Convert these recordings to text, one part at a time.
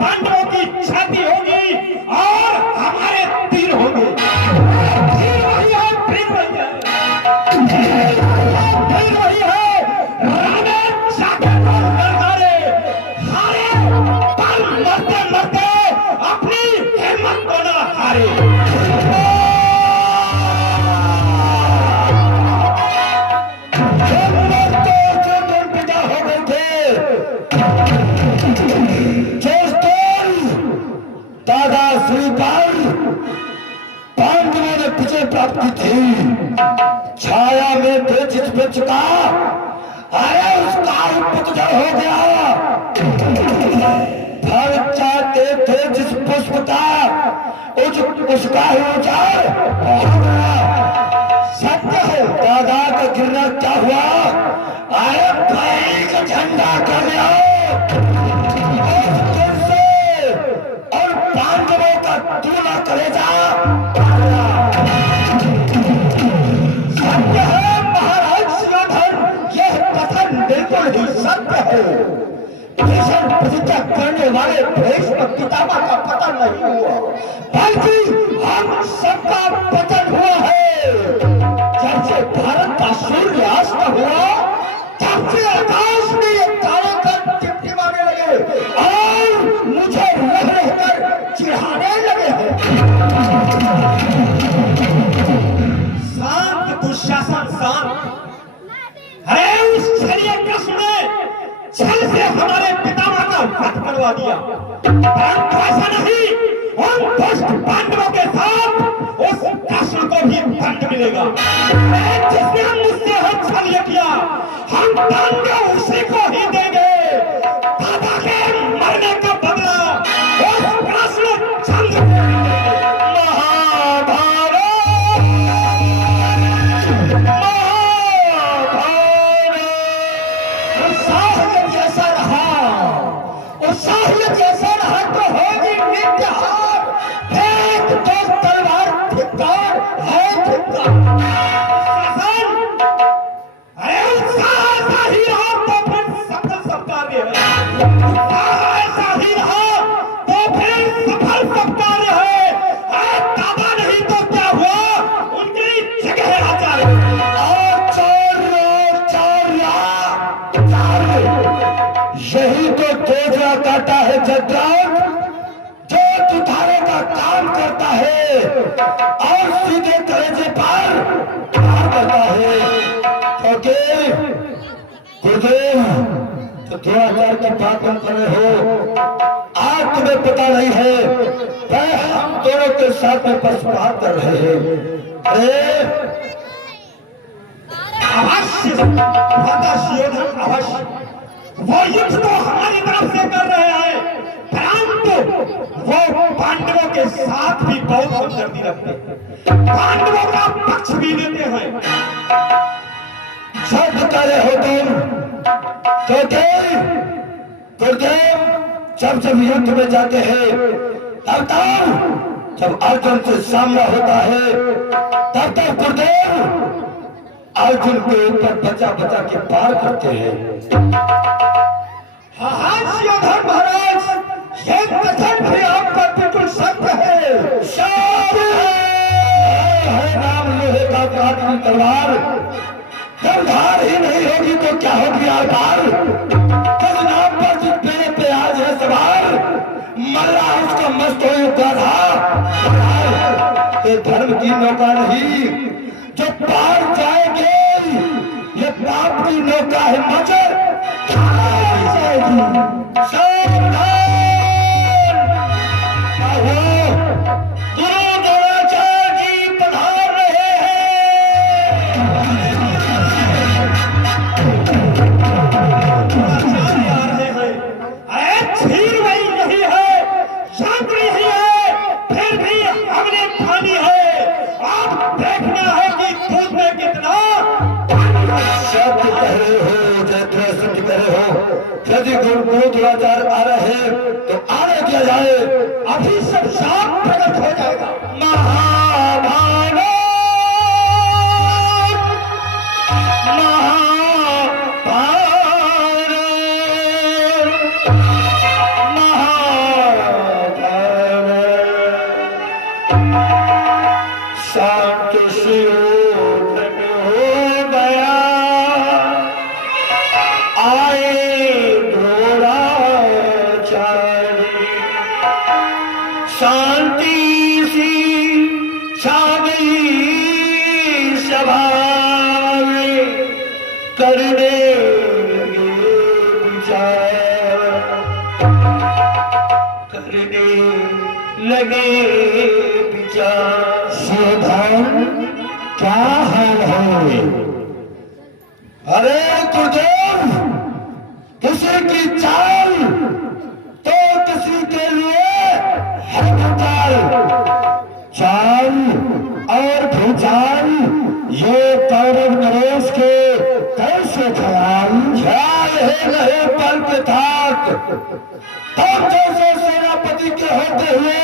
पांडवों की छाती होगी और हमारे तीर होंगे। तीर वही है, तीर वही है, तीर वही है। रामे जाके मारे, हारे पर मरते मरते अपनी हिम्मत को ना हारे। दादा श्रीपाल पांडवों ने विजय प्राप्त की थी। छाया में थे जिस वृक्ष का, अरे उसका पतझड़ हो गया। फल चाहते थे जिस पुष्प का, उसका ही उजाड़ हो गया। सत्य है दादा का गिरना क्या हुआ? अरे भाई का झंडा कर लिया और पांडवों का दूल्हा कलेजा। सत्य है महाराज सुयोधन, यह कथन बिल्कुल ही सत्य है। भीषण प्रतिज्ञा करने वाले भीष्म पितामह का पतन नहीं हुआ, बल्कि हम सबका पतन हुआ है। जब से भारत का सूर्यास्त हुआ, तब से आकाश में ये तारे कण टिमटिमाने लगे और मुझे रह रहकर चिढ़ाने लगे हैं। शांत दुशासन शांत। अरे उस छलिया कृष्ण ने छल से हमारे पितामह का वध करवा दिया, परंतु ऐसा नहीं, उन दुष्ट पांडवों के साथ उस कृष्ण को भी दंड मिलेगा। जिसने मुझसे छल किया, हम दंड उसी को ही देंगे। दादा के मरने का बदला उस कृष्ण चंद्र को देंगे। जैसा रहा तो होगी नित्य हार। एक दो तलवार धिक्कार है धिक्कार। अरे उत्साह ऐसा ही रहा तो फिर सफल सब कार्य है। उत्साह ऐसा ही रहा तो फिर सफल सब कार्य है। अरे दादा नहीं तो क्या हुआ, उनकी जगह आचार्य। यही तो तेजरा काटा है जगराज, जो तुधारे का काम करता है और सीधे कलेजे पर वार करता है। ओके गुरुदेव, तो द्रोणाचार्य की बात तुम कर रहे हो, आज तुम्हें पता नहीं है वह हम दोनों के साथ में पक्षपात कर रहे हैं। अरे अवश्य माता सुयोधन, अवश्य वो युद्ध तो हमारी तरफ से कर रहे हैं, परंतु वो पांडवों के साथ भी बहुत हमदर्दी रखते हैं, पांडवों का पक्ष भी लेते हैं। सब करे हो तुम तो गुरुदेव, जब युद्ध में जाते हैं तब जब अर्जुन से सामना होता है तब गुरुदेव अर्जुन के ऊपर बचा बचा के पार करते हैं। हाँ सुयोधन महाराज, ये कथन भी आपका बिल्कुल सत्य है। नाम लोहे का काटती तलवार, जब धार ही नहीं होगी तो क्या होगी आधार। जिस नाम पर जिस पेड़ पे आज है सवार, मर रहा उसका मस्त हो गाधा। ये धर्म की नौका नहीं जो पार जाएंगे, ये पाप की नौका है मगर गुरु द्रोणाचार्य जी पधार रहे हैं। आ रहे हैं। अरे छीर वही नहीं है, चंद्र यही है, फिर भी हमने खानी है। आप देखना है कि दूध में कितना शब्द कह रहे हो, जय कह रहे हो। यदि गुरु द्रोणाचार्य आ रहे हैं तो आने किया जाए, अभी सब साफ प्रकट हो जाएगा। महाभारत महाभारत महाभारत शांति सी छा गई सभा में, करने लगे विचार, करने लगे विचार। सावधान, क्या हाल है? अरे गुरुदेव, किसी की चाल तो किसी के लिए है चाल, चाल और भूचाल, ये कौरव नरेश के कैसे ख्याल? ख्याल है नहीं पल के थाक, तब जैसे सेनापति के होते हुए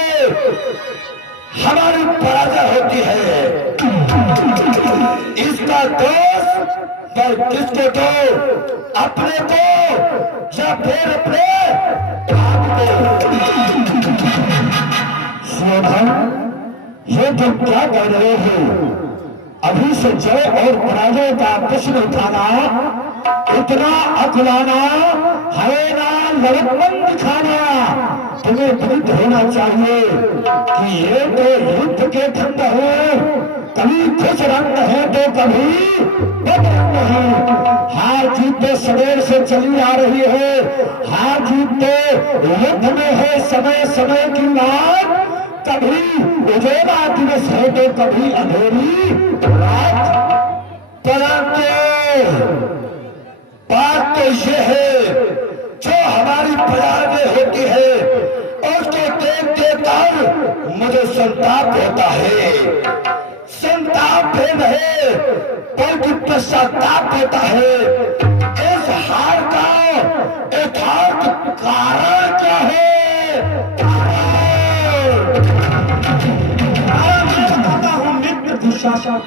हमारी पराजय होती है। इसका दोष पर किसको दो, अपने को या फिर अपने आप को? शोभन, ये तुम क्या कर रहे हो? अभी से जय और पराजय का प्रश्न उठाना, इतना अकुलाना, हरेना लड़कमंद दिखाना तुम्हें विदित होना चाहिए कि ये तो युद्ध के खंड है, कभी खुश रंग है तो कभी बद रंग है। हार जीत तो सवेर से चली आ रही है, हार जीत तो युद्ध में है समय समय की बात, कभी उजेला दिवस है तो कभी अंधेरी रात। परंतु बात तो ये है, जो हमारी पराजय होती है उसको देख कर मुझे संताप होता है। संताप भी नहीं बल्कि पश्चाताप होता है। इस हार का यथार्थ कारण क्या है? मैं बताता हूँ मित्र दुशासन,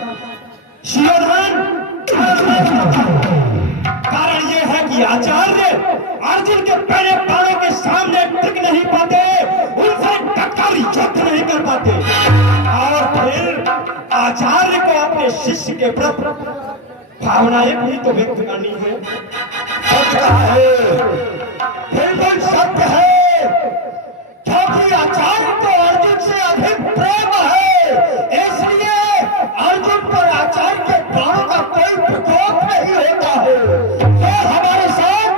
शिरोधान, कारण ये है कि आचार्य अर्जुन के पहले बाणों के सामने टिक नहीं पाते, उनसे टक्कर युद्ध नहीं कर पाते, और फिर आचार्य को अपने शिष्य के प्रति भावनाएं भी तो व्यक्त करनी है। सत्य है, बिल्कुल सत्य है, क्योंकि आचार्य को अर्जुन से अधिक प्रेम है, इसलिए अर्जुन पर आचार्य के बाणों का कोई प्रकोप नहीं होता है। वो हमारे साथ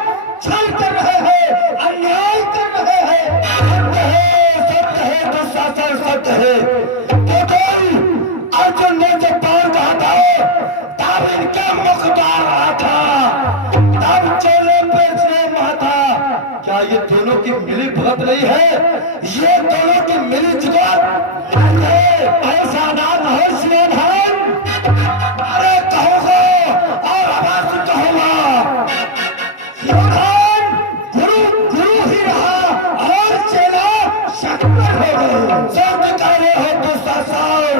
छल कर रहे हैं, अन्याय कर रहे हैं। सत्य है, दुशासन सत्य है। तो कोई अर्जुन ने जब बाण कहा था तब इनका मुख बार रहा था, तब चोले पे प्रेम था। क्या ये दोनों की मिली भगत नहीं है? ये दोनों की मिली जुगाड़ ऐसा नाम हो शिरोधान। अरे कहूँगा और आवाज कहूँगा, शिरोधान गुरु गुरु ही रहा और चेला शक्कर हो गए। सब कह रहे हो दुशासन,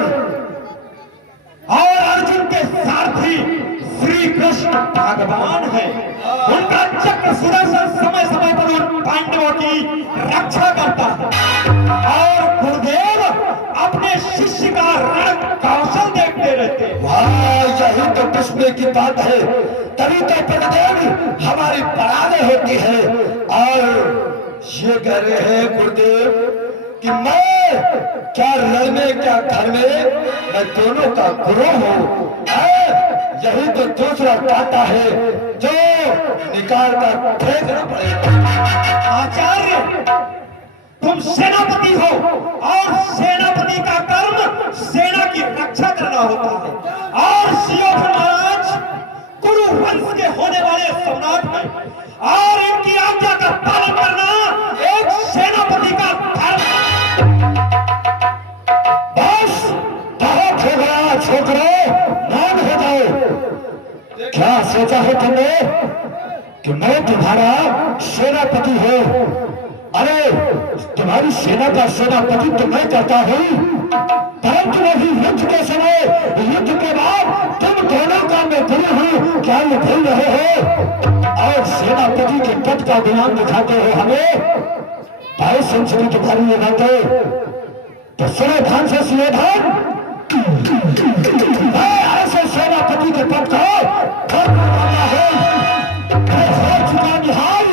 और अर्जुन के सारथी श्री कृष्ण भगवान है, उनका चक्र सुदर्शन समय समय पर उन पांडवों की रक्षा करता है, और गुरुदेव अपने शिष्य का रण कौशल देखते रहते हैं। वाह, यही तो पुष्पे की बात है। तभी तो प्रतिदिन हमारी पराजय होती है। और ये कह रहे हैं गुरुदेव कि मैं क्या लड़ने क्या घर में, मैं दोनों का गुरु हूँ। यही तो दूसरा काटा है जो निकाल कर फेंकना पड़ेगा। आचार्य, तुम सेनापति हो, और सेनापति का कर्म सेना की रक्षा करना होता है, और शिरोधान महाराज कुरु वंश के होने वाले सम्राट हैं, और इनकी आज्ञा का पालन करना एक सेनापति का धर्म है। बस बहुत हो गया छोकरे, मान हो जाओ। क्या सोचा है तुमने कि मैं तुम्हारा सेनापति हूँ? अरे तुम्हारी सेना का सेनापति तो मैं कहता हूँ, परंतु अभी युद्ध के समय, युद्ध के बाद तुम दोनों का मैं गुरु हूँ, क्या ये भूल रहे हो? और सेनापति के पद का गुलाम दिखाते हो हमें। भाई संस्कृति तुम्हारी ये बातें तो सुनो ध्यान से, शिरोधान। मैं ऐसे सेनापति के पद को हो चुका निहाल,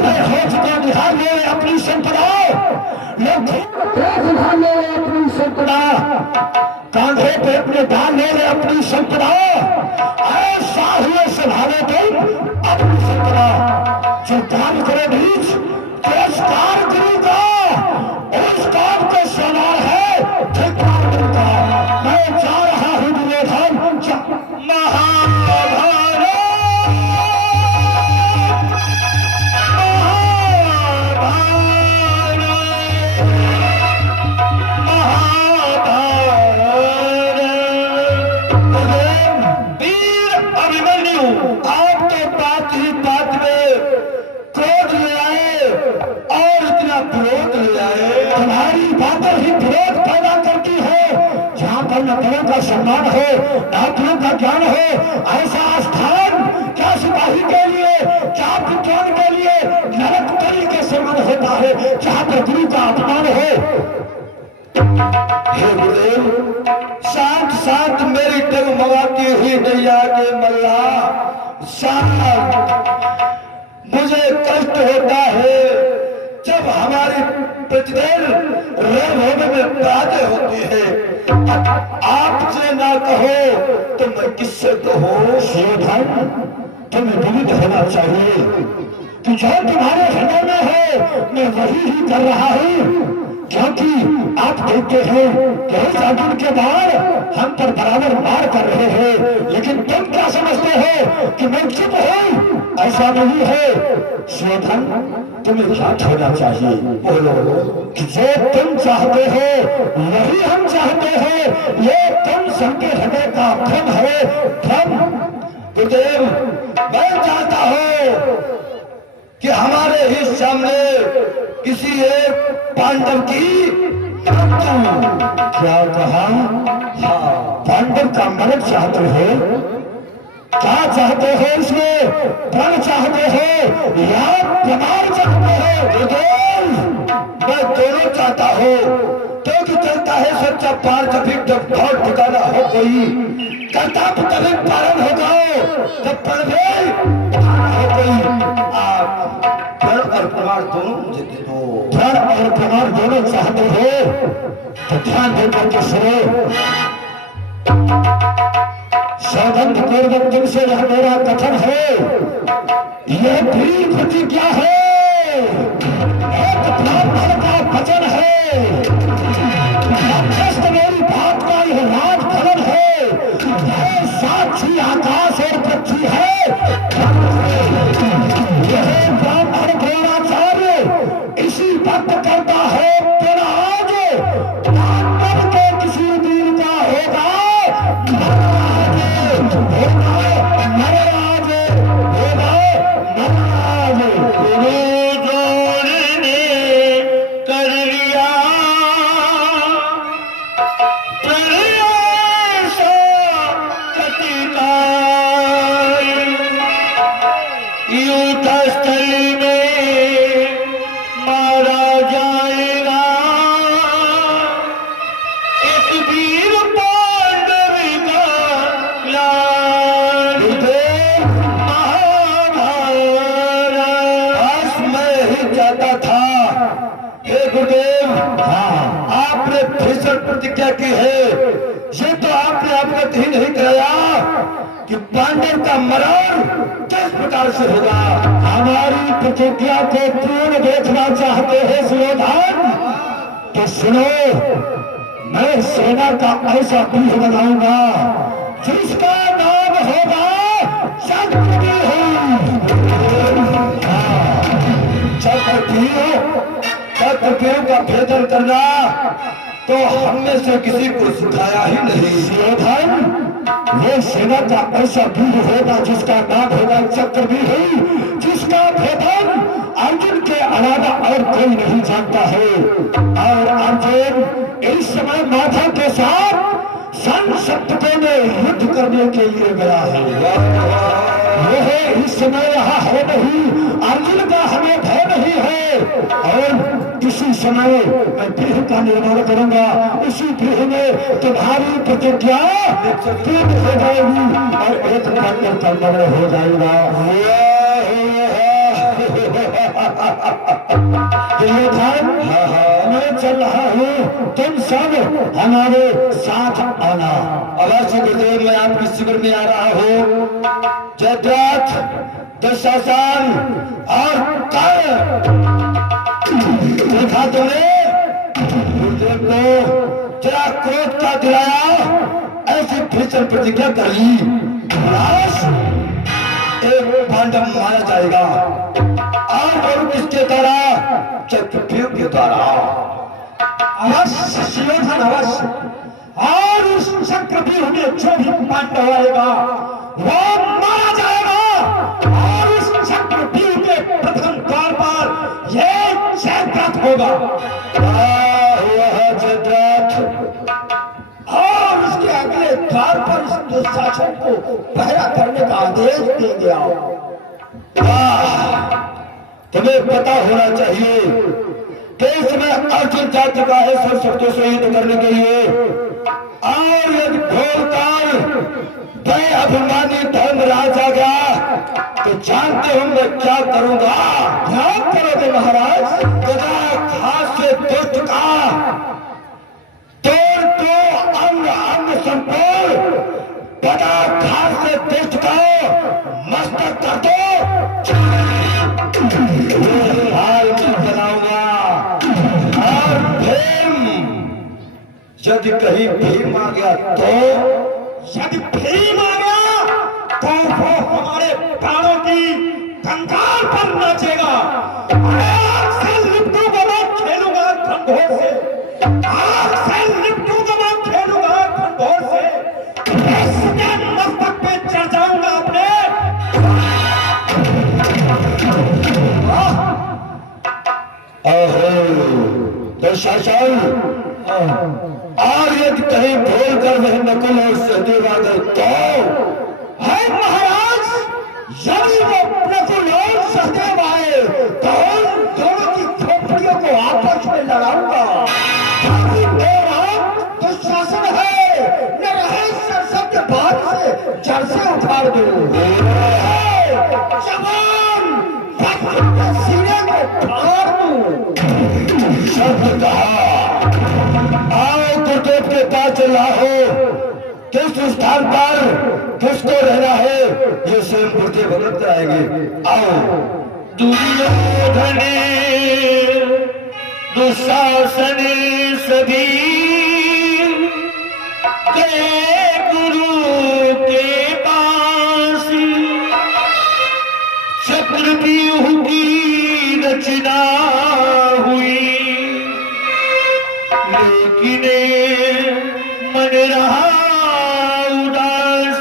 मैं हो देश को बिहार में अपनी संपदा, लोग देश उठा ले अपनी संपदा, कांधे पे अपने डाल ले अपनी संपदा, ऐसा हुए संभाले तो अपनी संपदा। जो काम करे बीच देश कार गुरु का, उस काम का सवाल है धिक्कार मिलता। मैं जा रहा हूँ दुर्योधन नौकरों का सम्मान हो, नौकरों का ज्ञान हो, ऐसा स्थान क्या सिपाही के लिए, क्या विद्वान के लिए नरक तरी के समान होता है जहां पर गुरु का अपमान हो। हे गुरुदेव, साथ साथ मेरी डगमगाती हुई नैया के मल्ला, साथ मुझे कष्ट होता है जब हमारी प्रतिदिन रेल में बातें होती है। आपसे ना कहो तो मैं किससे कहो? शिवधन, तुम्हें विदित होना चाहिए कि जो तुम्हारे हृदय में है मैं वही ही कर रहा हूँ, क्योंकि आप देखते हैं कि इस अर्जुन के बाद हम पर बराबर मार कर रहे हैं, लेकिन तुम क्या समझते हो कि मैं चुप हूँ? ऐसा नहीं है शिवधन, तुम्हें ज्ञात होना चाहिए। बोलो कि जो तुम चाहते हो वही हम चाहते हैं, ये तुम सबके हृदय का भ्रम है, भ्रम। गुरुदेव, मैं चाहता हूँ कि हमारे ही सामने किसी एक पांडव की क्या कहा? हाँ, पांडव का मरण चाहते हो? क्या चाहते हो इसमें? प्रण चाहते हो या प्रमाण चाहते हो? मैं दोनों चाहता हूँ। तो कि चलता है सच्चा पार कभी जब बहुत ठिकाना हो कोई, करता कभी पारण होगा जब पढ़ गए हो कोई। आप प्रण और प्रमाण दोनों मुझे दे दो। प्रण और प्रमाण दोनों चाहते हो तो ध्यान देकर के सुनो। सौगंध पूर्वक तुमसे यह मेरा कथन है, यह भी प्रतिज्ञा है, एक ब्राह्मण का वचन है, मध्यस्थ मेरी बात का यह राज फलन है, साक्षी आकाश और पृथ्वी है। यह ब्राह्मण द्रोणाचार्य इसी वक्त करता है आज पांडव के किसी वीर का होगा प्रतिज्ञा की है, ये तो आपने अवगत ही नहीं कराया कि पांडव का मरण किस प्रकार से होगा। हमारी प्रतिज्ञा को पूर्ण देखना चाहते हैं सुयोधन तो सुनो, मैं सेना का ऐसा व्यूह बनाऊंगा जिसका नाम होगा चक्रव्यूह का भेदन करना तो हमने से किसी को सिखाया ही नहीं। सुयोधन, ये सेना का ऐसा व्यूह होगा जिसका नाम होगा चक्रव्यूह, जिसका भेदन अर्जुन के अलावा और कोई नहीं जानता है। और अर्जुन इस समय माथा के साथ संसप्तकों में युद्ध करने के लिए गया है। यह इस समय यहाँ है नहीं, अर्जुन का हमें भय नहीं है। और इसी समय मैं गृह का निर्माण करूंगा, उसी गृह में तुम्हारी प्रतिज्ञा पूर्ण हो जाएगी और एक पांडव का मरण हो जाएगा। दुर्योधन, हाँ हाँ मैं चल रहा हूँ, तुम सब हमारे साथ आना। अवश्य गुरुदेव, मैं आपके शिविर में आ रहा हूँ। जयद्रथ, दुशासन और कर्ण, देखा तुमने गुरुदेव को जरा क्रोध का दिलाया, ऐसी भीषण प्रतिज्ञा कर ली, एक पांडव मारा जाएगा और किसके द्वारा? चक्रव्यूह के द्वारा। अवश्य सुयोधन, अवश्य। और उस चक्रव्यूह में जो भी पांडव आएगा वो मारा जाएगा। और उस चक्रव्यूह के प्रथम द्वार पर ये जयद्रथ होगा। और उसके अगले द्वार पर इस दुशासन को पहरा करने का आदेश देंगे। तुम्हें पता होना चाहिए कि इसमें अर्जुन जा चुका है सब शक्तियों से युद्ध करने के लिए। और यदि घोरकाल मैं अभिमानी धर्मराज आ गया तो जानते हो मैं क्या करूंगा? ध्यान करोगे महाराज? गदा घास से दुष्ट का तोड़ दो अंग अंग संपूर्ण, गदा घास से दुष्ट का मस्तक कर दो। हाल में बनाऊंगा। और भीम, यदि कहीं भीम आ गया तो, यदि भीम आ गया तो वो हमारे प्राणों की कंकाल पर नाचेगा। आग से लिपटूंगा मैं, खेलूंगा खंडोर से। आग से लिपटूंगा मैं, खेलूंगा खंडोर से। इसके मस्तक पे चढ़ जाऊंगा अपने। दुशासन, और यदि कहीं भूल कर वह नकुल और सहदेव आ गए तो? है महाराज, यदि वो नकुल और सहदेव आए तो उन दोनों की खोपड़ियों को आपस में लड़ाऊंगा। ताकि मेरा दुशासन है न रहे सरसों के बाल से जड़ से उखाड़ दूं। जवान सीने में फाड़ दूं। शब्द कहा। आओ गुरुदेव के पास चला हो, किस स्थान पर किसको रहना है ये स्वयं गुरुदेव भगत कराएंगे। आओ। दुर्योधन दुशासन सभी गए गुरु के पास, चक्रव्यूह की रचना हुई, लेकिन मन रहा उदास।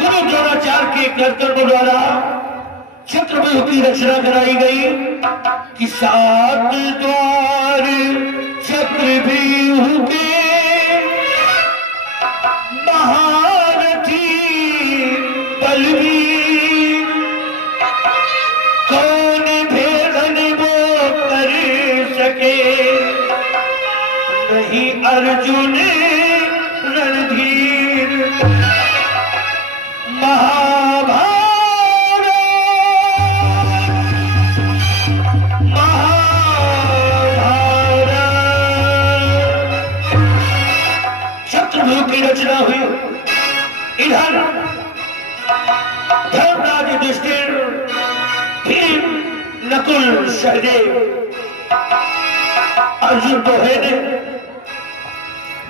गुरु द्रोणाचार्य के कर्तव्य द्वारा चक्रव्यूह की रचना कराई गई कि 7 द्वार चक्रव्यूह के, महारथी बलवीर, कौन भेदन वो कर सके, नहीं अर्जुन रणधीर। महाभारत चक्रव्यूह की रचना हुई। इधर धर्मराज युधिष्ठिर, भीम, नकुल, सहदेव, अर्जुन तो है नहीं।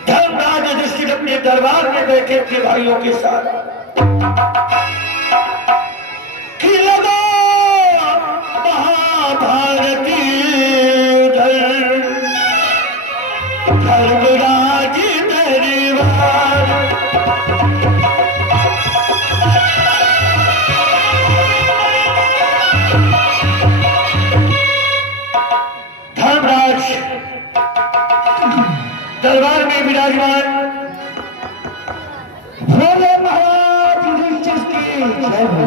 धर्मराज युधिष्ठिर अपने दरबार में बैठे थे भाइयों के साथ कि लगा महाभारती उधर, धर्मराज परिवार। धर्मराज दरबार में विराजमान। बोले महाराज युधिष्ठिर की जय हो,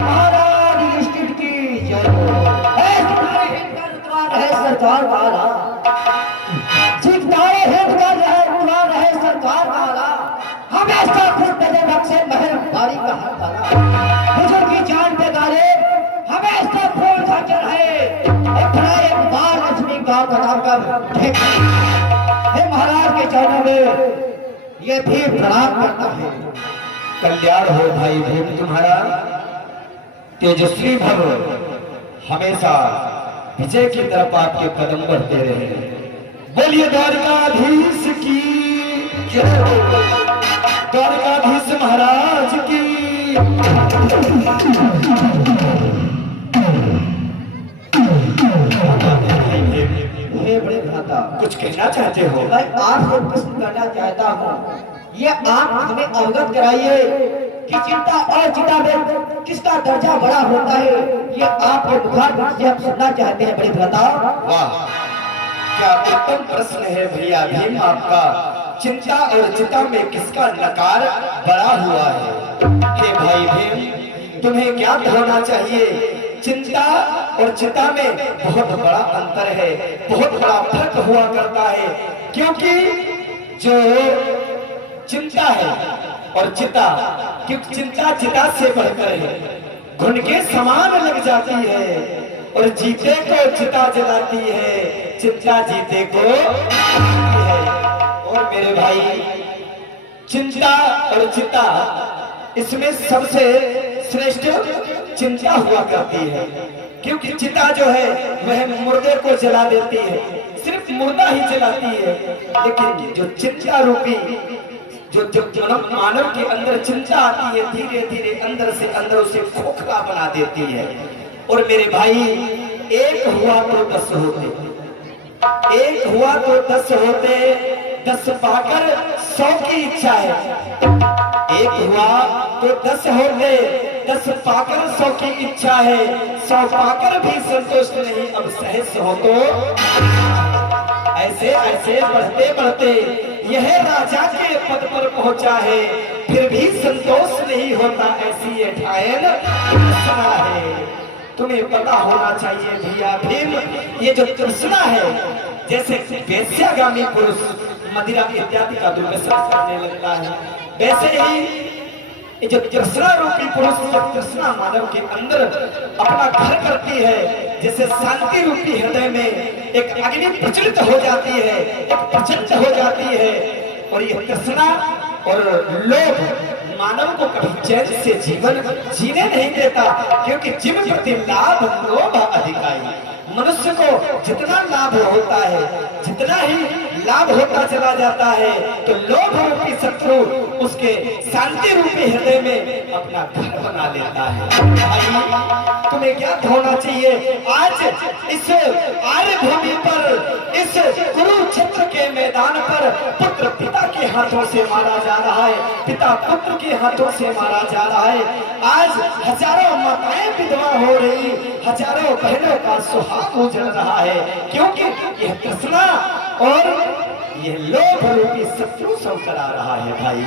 महाराज युधिष्ठिर की जय हो। सरकार वाला जिगदारे हित कर रहे सरकार वाला, हमेशा खुद बजे बक्से महल बारी का हक वाला, बुजुर्ग की जान पे गाले हमेशा फूल खा रहे। ये भी प्रणाम करता है। कल्याण हो भाई भीम तुम्हारा, तेजस्वी भव, हमेशा विजय की तरफ आपके कदम बढ़ते रहे। बोलिए द्वारकाधीश की जय हो, द्वारकाधीश महाराज की। हे बड़े भ्राता, कुछ कहना चाहते हो? मैं आपसे प्रश्न करना चाहता हूँ। ये आप हमें अवगत कराइए कि चिंता और चिता में किसका दर्जा बड़ा होता है। ये आपके मुखार से हम सुनना चाहते हैं बड़े भ्राता। वाह, क्या उत्तम प्रश्न है भैया भीम आपका। चिंता और चिता में किसका नकार बड़ा हुआ है? हे भाई भीम, तुम्हें ज्ञात होना चाहिए चिंता और चिता में बहुत बड़ा अंतर है, बहुत बड़ा फर्क हुआ करता है। क्योंकि जो चिंता है और चिता, क्योंकि चिंता चिता से बढ़कर है, घुन के समान लग जाती है और जीते को चिता जलाती है, चिंता जीते को जलाती है। और मेरे भाई, चिंता और चिता, इसमें सबसे श्रेष्ठ चिंता हुआ करती है। क्योंकि चिता जो है वह मुर्दे को जला देती है, सिर्फ मुर्दा ही जलाती है। लेकिन जो चिंता रूपी जो मानव के अंदर चिंता आती है, धीरे धीरे अंदर से अंदर उसे खोखला बना देती है। और मेरे भाई, एक हुआ तो 10 होते, एक हुआ तो 10 होते, 10 पाकर 100 की इच्छा है। एक हुआ तो 10 होते, 10 पाकर 100 की इच्छा है, 100 पाकर भी संतुष्ट नहीं, अब सहज हो तो। ऐसे ऐसे बढ़ते बढ़ते यह राजा के पद पर पहुंचा है, फिर भी संतोष नहीं होता, ऐसी ये ठायन तृष्णा है। तुम्हें पता होना चाहिए भैया भीम, ये जो तृष्णा है, जैसे वेश्यागामी पुरुष मदिरा इत्यादि का दुर्व्यसन करने लगता है, वैसे ही जो तृष्णा रूपी पुरुष, जब तृष्णा मानव के अंदर अपना घर करती है, जैसे शांति रूपी हृदय में एक अग्नि प्रज्वलित हो जाती है, एक प्रचंड हो जाती है। और ये तृष्णा और लोभ मानव को कभी चैन से जीवन जीने नहीं देता, क्योंकि जीव प्रति लाभ लोभ अधिकारी। मनुष्य को जितना लाभ होता है, जितना ही लाभ होता चला जाता है, तो लोभ रूपी शत्रु उसके शांति रूपी हृदय में अपना घर बना लेता है। तुम्हें क्या होना चाहिए, आज इस आर्य भूमि पर, इस कुरुक्षेत्र के मैदान पर पुत्र पिता के हाथों से मारा जा रहा है, पिता पुत्र के हाथों से मारा जा रहा है। आज हजारों माताएं विधवा हो रही, हजारों बहनों का सुहाग उजड़ रहा है, क्योंकि यह तृष्णा और यह लोभ रूपी शत्रु सब करा रहा है। भाई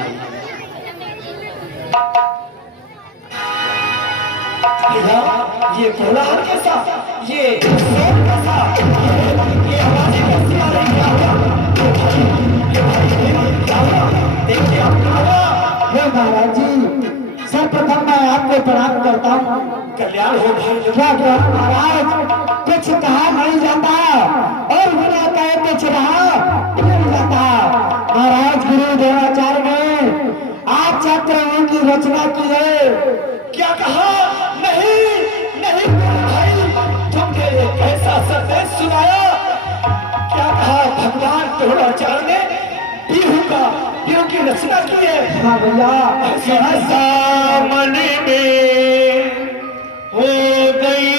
ये कोलाहल कैसा, ये शोर कैसा, ये आवाजें कैसी आ रही है? देखिए हे महाराज जी, सर्वप्रथम मैं आपको प्रणाम करता हूँ। कल्याण हो भाई। क्या क्या महाराज, कुछ कहा नहीं जाता और बिना कहे कुछ रहा नहीं जाता। महाराज गुरु देवाचार्य ने आज चक्रव्यूह की रचना की है। क्या कहा? नहीं नहीं भाई, तुमने ये कैसा संदेश सुनाया? क्या कहा? भगवान द्रोणाचार्य ने पीहू की रचना की है। हाँ भैया, सामने में हो गई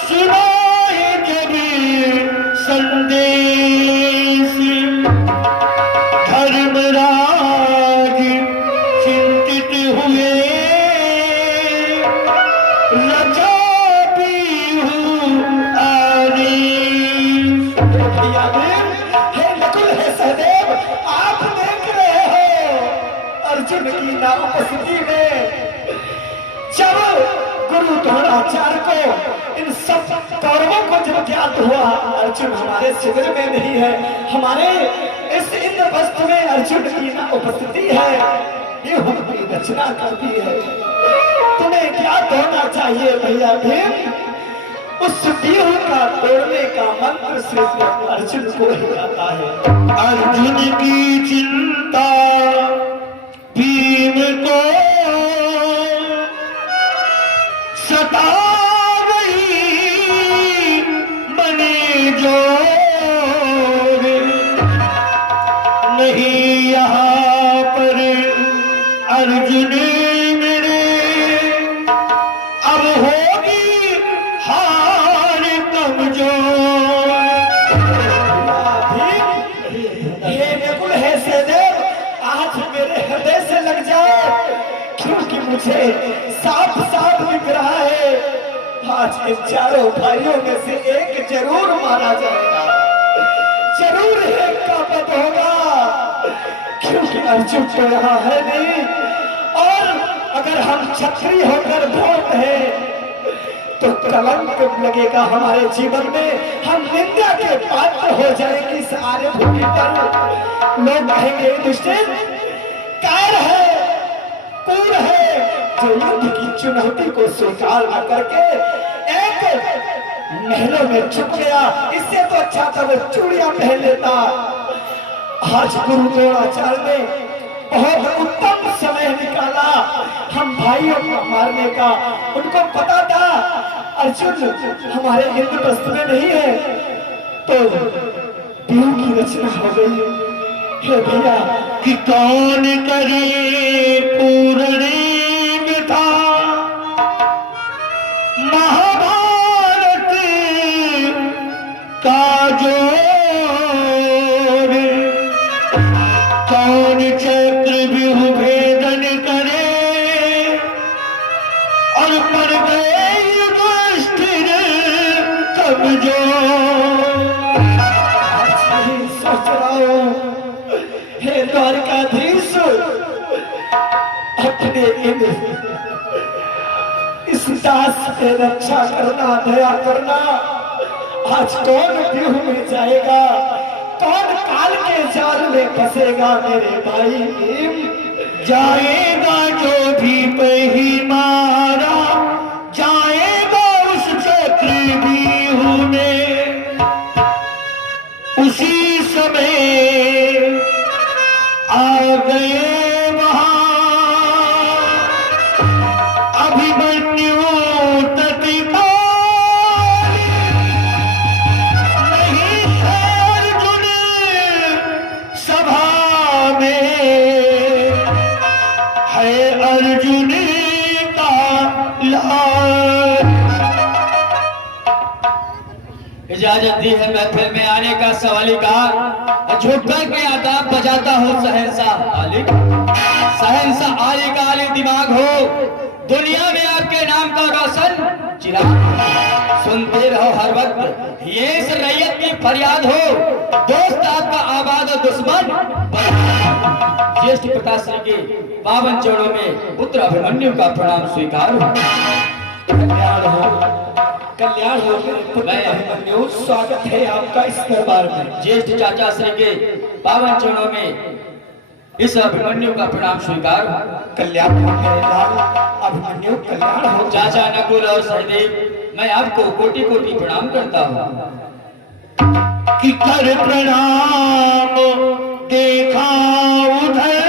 सुनाए जब संदेश, धर्मराज चिंतित हुए, रचा पीहू आदेश। हे नकुल, हे सहदेव, आप देख रहे हो अर्जुन की नाउपस्थिति में जब गुरु द्रोणाचार्य को इन सब कौरवों को जब ज्ञात हुआ अर्जुन हमारे शिविर में नहीं है, हमारे इस इंद्रप्रस्थ में अर्जुन की नाउपस्थिति है, ये उनकी रचना करती है। तुम्हें क्या होना चाहिए भैया भीम? उस व्यूह का तोड़ने का मंत्र सिर्फ अर्जुन को ही आता है। अर्जुन की चिंता भीम को सता गई, बने जो नहीं यहाँ पर अर्जुन मेरे, अब होगी हार कमजोर। ये नकुल है सहदेव, आज मेरे हृदय से लग जाए, क्योंकि मुझे साफ साफ दिख रहा है आज इन चारों भाइयों में से एक जरूर मारा जाएगा, जरूर एक का वध होगा, क्योंकि अर्जुन तो यहाँ है नहीं। और अगर हम क्षत्रिय होकर भोट है तो कलंक लगेगा हमारे जीवन में, हम निंदा के पात्र हो जाएंगे सारे भूमि पर। लोग कहेंगे दुष्ट कायर है, पूर्ण है, जो युद्ध की चुनौती को स्वीकार न करके एक महलों में छुप गया। इससे तो अच्छा था वो चूड़ियां पहन लेता। आज गुरु द्रोणाचार्य ने बहुत उत्तम समय निकाला हम भाइयों को मारने का। उनको पता था अर्जुन हमारे इंद्रप्रस्थ में नहीं है, तो व्यूह की रचना हो गई। हे भैया कि कौन करे पूर्ण था महाभारत का जोर, कौन चक्रव्यूह भेदन करे और पर गए युधिष्ठिर कमजोर। सोच रहा हूँ हे द्वारकाधीश, अपने इस दास पे रक्षा करना, दया करना। आज कौन व्यूह में जाएगा, कौन काल के जाल में फंसेगा मेरे भाई भीम। जाएगा जो भी पही मारा, जाएगा उस चक्रव्यूह में, उसी समय आ गए वहां अभिमन्यु तत्काल, नहीं अर्जुन सभा में, है अर्जुन का लाल। इजाजत दी है महफिल में आने का सवालिकार, झुककर के आदाब बजाता हूँ सहनशाह आली। सहनशाह आली का आली दिमाग हो, दुनिया में आपके नाम का रोशन चिराग। सुनते रहो हर वक्त ये इस रैयत की फरियाद हो, दोस्त आपका आबाद और दुश्मन बर्बाद। ज्येष्ठ पिताश्री के पावन चरणों में पुत्र अभिमन्यु का प्रणाम स्वीकार हो। कल्याण हो, कल्याण हो मेरे पुत्र अभिमन्यु, स्वागत है आपका इस दरबार में। ज्येष्ठ चाचा श्री के पावन चरणों में इस अभिमन्यु का प्रणाम स्वीकार हो। कल्याण हो मेरे लाल अभिमन्यु, कल्याण हो। चाचा नकुल और सहदेव, मैं आपको कोटि कोटि प्रणाम करता हूँ। कि कर प्रणाम देखा उधर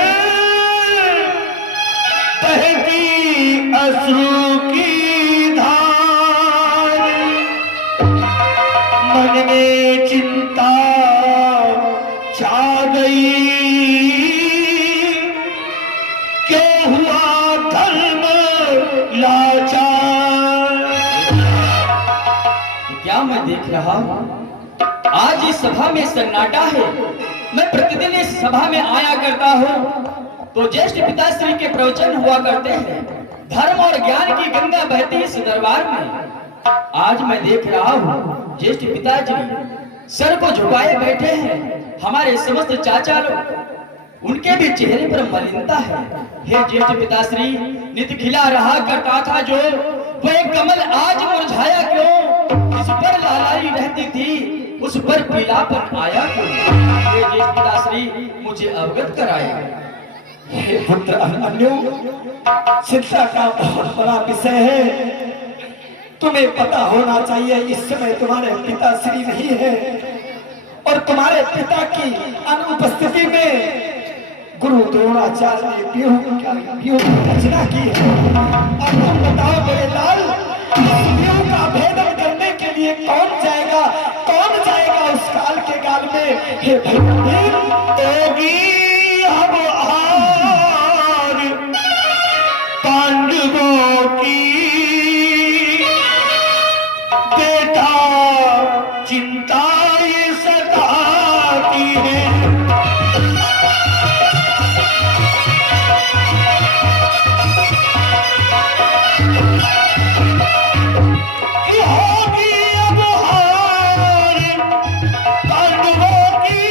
बहती अश्रु की धार, मन में चिंता छा गई, क्यों हुआ धर्म लाचार। क्या मैं देख रहा हूँ आज इस सभा में सन्नाटा है। मैं प्रतिदिन इस सभा में आया करता हूँ तो ज्येष्ठ पिताश्री के प्रवचन हुआ करते हैं, धर्म और ज्ञान की गंगा बहती इस दरबार में। आज मैं देख रहा हूँ ज्येष्ठ पिताजी सर को झुकाए बैठे हैं। हमारे समस्त चाचा लोग, उनके भी चेहरे पर मलिनता है। हे ज्येष्ठ पिताश्री, नित खिला रहा करता था जो, वह कमल आज मुरझाया क्यों? इस पर लालाई रहती थी, उस पर पीलापन आया क्यों? हे ज्येष्ठ पिताश्री, मुझे अवगत कराया। हे पुत्र अभिमन्यु, चिंता का बहुत बड़ा विषय है। तुम्हें पता होना चाहिए इस समय तुम्हारे पिता श्री नहीं है और तुम्हारे पिता की अनुपस्थिति में गुरु द्रोणाचार्य ने व्यूह की रचना की है। अब तुम बताओ मेरे लाल, इस व्यूह का भेदन करने के लिए कौन जाएगा उस काल के गाल में? हे भगवान, अब हार पांडवों की बेटा चिंता ये सताती है। कि होगी अब हार पांडवों की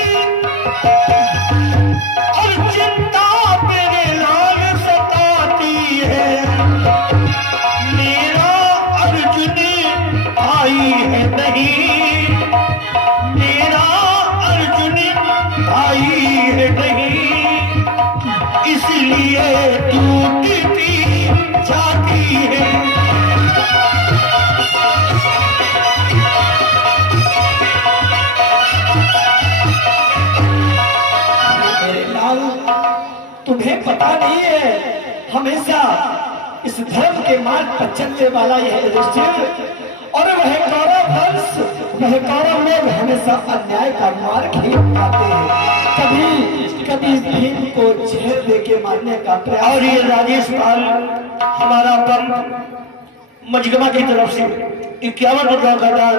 और चिंता मेरे लाल सताती है। मेरा अर्जुन भाई है नहीं, मेरा अर्जुन भाई है नहीं, इसलिए टूटती जाती है। मेरे लाल, तुम्हें पता नहीं है, हमेशा इस धर्म के मार्ग पर चलने वाला यह युधिष्ठिर और वह कौरव लोग हमेशा अन्याय का मार्ग ही अपनाते हैं। कभी भीम को झेल देके मारने का प्रयास। और ये राजेश पाल हमारा बम मजगमा की तरफ से 51 रुपयों का दान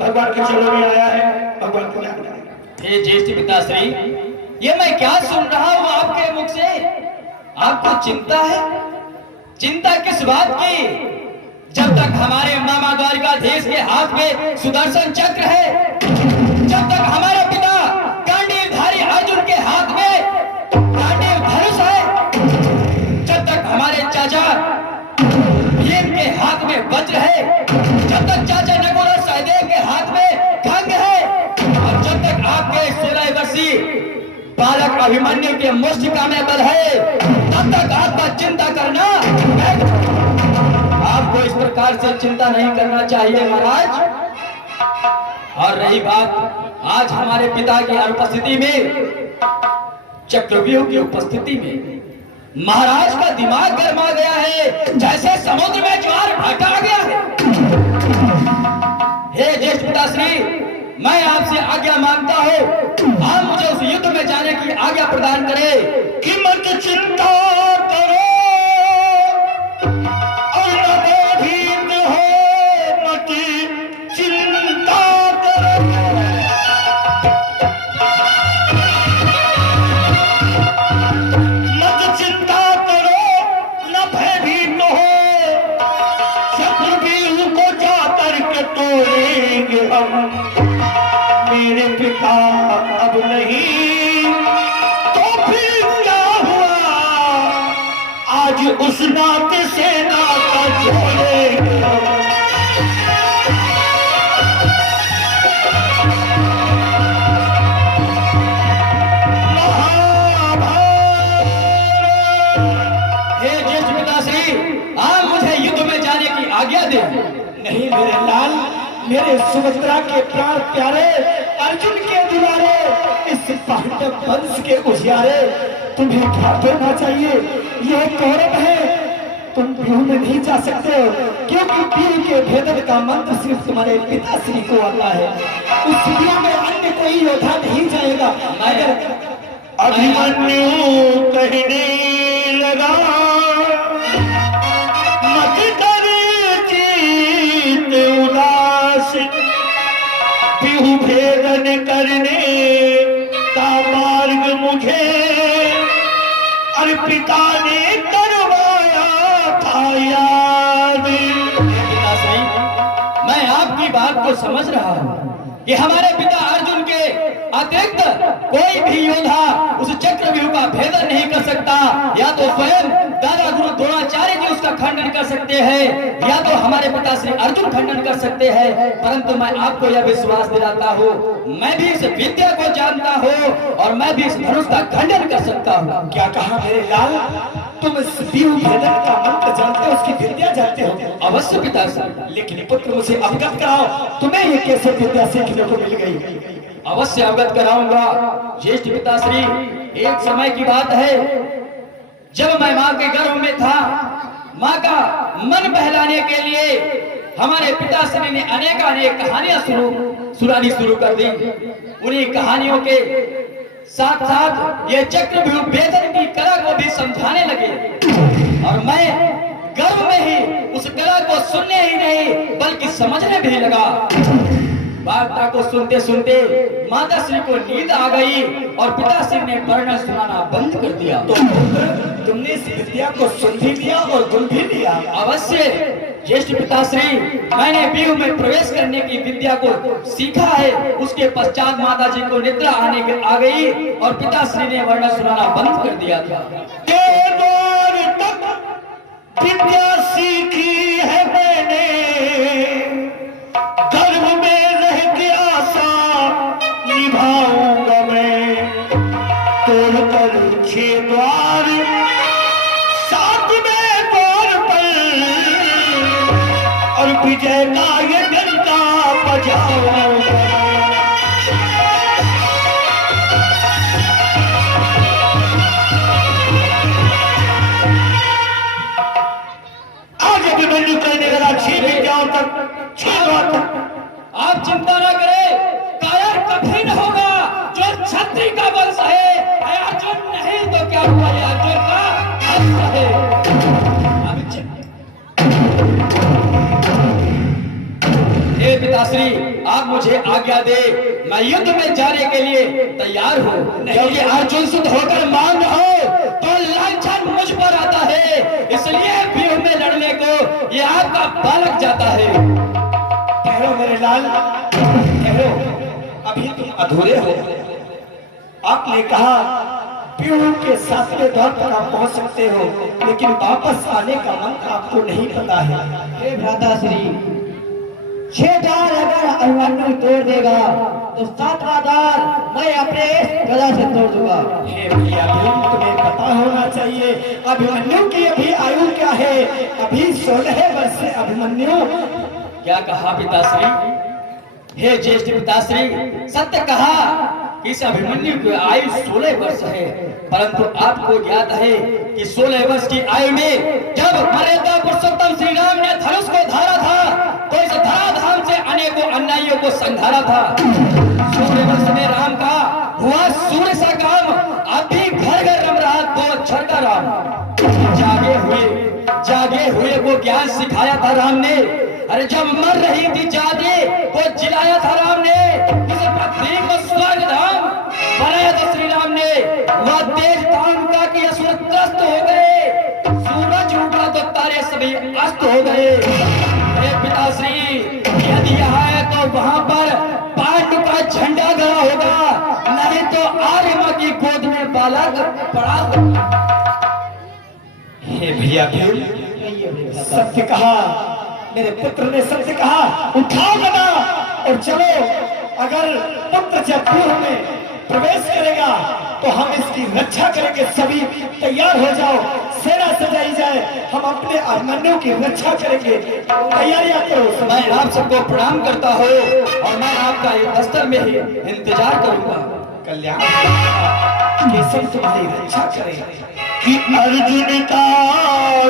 भगवान के चरणों में आया है। भगवान को याद करें। हे ज्येष्ठ पिताश्री, ये मैं क्या सुन रहा हूँ आपके मुख से? आपको चिंता है? चिंता किस बात की? जब तक हमारे मामा द्वारिकाधीश के हाथ में सुदर्शन चक्र है, जब तक हमारे पिता गांडीवधारी अर्जुन के हाथ में गांडीव धनुष है, जब तक हमारे चाचा भीम के हाथ में वज्र है, जब तक चाचा नकुल और सहदेव के हाथ में खंग है, और जब तक आपके 16 वर्षीय बालक अभिमन्यु के मुष्टिका में बल है, तब तक आपका चिंता करना, आपको इस प्रकार से चिंता नहीं करना चाहिए महाराज। और रही बात आज हमारे पिता की अनुपस्थिति में, चक्रव्यूह की उपस्थिति में महाराज का दिमाग गरमा गया है, जैसे समुद्र में ज्वार भाटा आ गया है। हे ज्येष्ठ पिताश्री, मैं आपसे आज्ञा मांगता हूँ, आप मुझे उस युद्ध में जाने की आज्ञा प्रदान करें। कि मत चिंता करो और न भयभीत हो, मत चिंता करो। मत चिंता करो, न भयभीत हो, चक्रव्यूह को जाकर के तोड़ेंगे हम। मेरे पिता अब नहीं तो फिर क्या हुआ, आज उस नाते से नाता जोड़ेंगे। हे ज्येष्ठ पिताश्री, आप मुझे युद्ध में जाने की आज्ञा दें। नहीं मेरे लाल, मेरे सुभद्रा के प्राण प्यारे अर्जुन के दुलारे, इस पांडव वंश के उजियारे, तुम्हें क्या करना चाहिए? यह कौरव है, तुम व्यूह में नहीं जा सकते हो, क्योंकि व्यूह के भेदन का मंत्र सिर्फ तुम्हारे पिताश्री को आता है। उस व्यूह में अन्य कोई योद्धा नहीं जाएगा। अगर अभिमन्यु कहने लगा, मत कर चित उदास, व्यूह भेदन करने का मार्ग मुझे और पिता ने करवाया था याद। पिताश्री, मैं आपकी बात को समझ रहा हूँ कि हमारे पिता अर्जुन के अतिरिक्त कोई भी योद्धा उस चक्रव्यूह का भेदन नहीं कर सकता। या तो स्वयं दादा गुरु द्रोणाचार्य जी उसका खंडन कर सकते हैं, या तो हमारे पिता श्री अर्जुन खंडन कर सकते हैं। परंतु मैं आपको यह विश्वास दिलाता हूँ, मैं भी इस विद्या को जानता हूँ और मैं भी इस धनुष का खंडन कर सकता हूँ। क्या कहा मेरे लाल? तुम इस व्यूह भेदन का मंत्र जानते हो, उसकी विद्या जानते हो? अवश्य पिताश्री। लेकिन पुत्र मुझे अवगत कराओ, तुम्हें ये कैसे विद्या सीखने को मिल गई? अवश्य अवगत कराऊंगा ज्येष्ठ पिताश्री। एक समय की बात है, जब मैं माँ के गर्भ में था, माँ का मन बहलाने के लिए हमारे पिताश्री ने अनेक कहानियां सुनानी शुरू कर दी। उन्हीं कहानियों के साथ साथ ये चक्रव्यूह भेदन की कला को भी समझाने लगे और मैं गर्भ में ही उस कला को सुनने ही नहीं बल्कि समझने भी लगा। वार्ता को सुनते सुनते माता श्री को नींद आ गई और पिताश्री ने वर्णन सुनाना बंद कर दिया। तो तुमने इस विद्या को सुन भी लिया और गुण भी लिया? अवश्य ज्येष्ठ पिताश्री, मैंने व्यूह में प्रवेश करने की विद्या को सीखा है। उसके पश्चात माता जी को निद्रा आ गई और पिताश्री ने वर्णन सुनाना बंद कर दिया था। विद्या सीखी है मैंने, गर्भ में रह के आशा निभाऊंगा मैं, तोड़कर 6 द्वार 7वें द्वार पर और विजय का ये घंटा बजाऊंगा। आप चिंता न करें, कायर कभी न होगा जो छत्री का वंश है। अर्जुन नहीं तो क्या हुआ, ये अर्जुन का वंश है। हे पिताश्री, आप मुझे आज्ञा दे, मैं युद्ध में जाने के लिए तैयार हूँ। क्योंकि अर्जुन शुद्ध होकर मान हो तो लांछन मुझ पर आता है, इसलिए व्यूह में लड़ने को ये आपका बालक जाता है। ठहरो मेरे लाल, ठहरो, अभी तुम अधूरे हो। आपने कहा व्यूह के 7वें द्वार पर आप पहुंच सकते हो, लेकिन वापस आने का मंत्र आपको नहीं पता है। हे भ्राताश्री, 6 द्वार अगर अभिमन्यु तोड़ देगा तो 7वां द्वार मैं अपने गदा से तोड़ दूंगा। हे भैया, तुम्हें पता होना चाहिए अभिमन्यु की अभी आयु क्या है? अभी 16 वर्ष से अभिमन्यु। क्या कहा पिताश्री? हे ज्येष्ठ पिताश्री, सत्य कहा कि इस अभिमन्यु की आयु 16 वर्ष है, परंतु आपको ज्ञात है कि 16 वर्ष की आयु में जब मर्यादा पुरुषोत्तम श्री राम ने धनुष को धारा था तो इस धराधाम से अनेकों अन्यायियों को संघारा था। 16 वर्ष में राम का हुआ सूर्य सा काम, अब भी घर घर रम रहा 2 अक्षर का राम। जागे हुए को ज्ञान सिखाया था राम ने। अरे जब मर रही थी जादे को जिलाया था राम ने। इस पृथ्वी को स्वर्ग धाम बनाया था श्री राम ने। वह देश धाम का कि असुर त्रस्त हो गए, सूरज उगा तो तारे सभी अस्त हो गए। हे पिताश्री, यदि आए तो वहां पर पांडु का झंडा गड़ा होगा, नहीं तो आर्यमा की गोद में बालक पड़ा होगा। हे भैया, सत्य कहा, मेरे पुत्र ने सत्य कहा। उठाओ गदा और चलो। अगर पुत्र जब व्यूह में प्रवेश करेगा तो हम इसकी रक्षा करेंगे। सभी तैयार हो जाओ, सेना सजाई जाए, हम अपने अभिमन्यु की रक्षा करेंगे। तैयारियां करो। मैं आप सबको प्रणाम करता हूँ और मैं आपका एक दस्तर में ही इंतजार करूंगा। कल्याण केशव तुम्हारी रक्षा करें। कि अर्जुन का